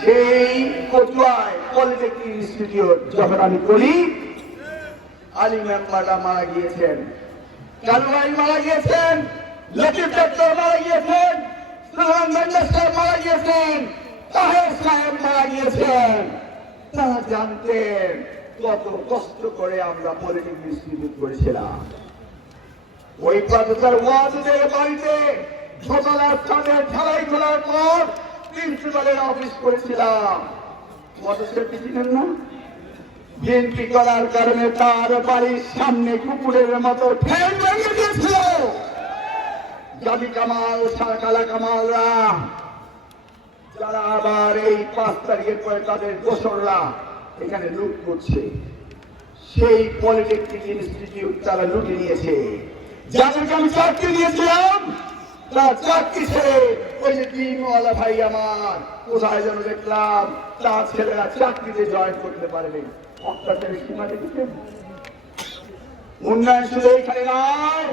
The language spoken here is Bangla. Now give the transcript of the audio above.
সেই কচুয়ায় পলিটেকনিক ইনস্টিটিউট যখন আমি করি, আলী মেম্বাররা মারা গিয়েছেন, কালু ভাই মারা গিয়েছেন, লতিফ ডাক্তার মারা গিয়েছেন, সুলতান সাহেব মারা গিয়েছেন, তাহের সাহেব মারা গিয়েছেন। তারা জানতেন কত কষ্ট করে আমরা পলিটেকনিক ইনস্টিটিউট করেছিলাম। ওই প্রফেসর ওয়াজুদের বাড়িতে ছোটলা ছাদের ঢালাই খোলার পর প্রিন্সিপালের অফিস করেছিলাম। মধুসেবকে চিনেন না? বিএনপি করার কারণে তার বাড়ির সামনে কুকুরের মতো ঠ্যাং ভেঙে দিয়েছিল। গাজী কামাল, কালা কামালরা, যারা আবার এই 5 তারিখের পরে তাদের দোসররা এখানে লুট করছে, সেই পলিটেকনিক ইনস্টিটিউট তারা লুটে নিয়েছে। যাদেরকে আমি চাকরি দিয়েছিলাম তারা চাকরি ছেড়ে, ওই যে দিনওয়ালা ভাই আমার কোথায় যেন দেখলাম, তার ছেলেরা চাকরিতে জয়েন করতে পারেনি। অত্যাচারের সীমা দেখেছেন? উন্নয়ন শুধু এখানে নয়,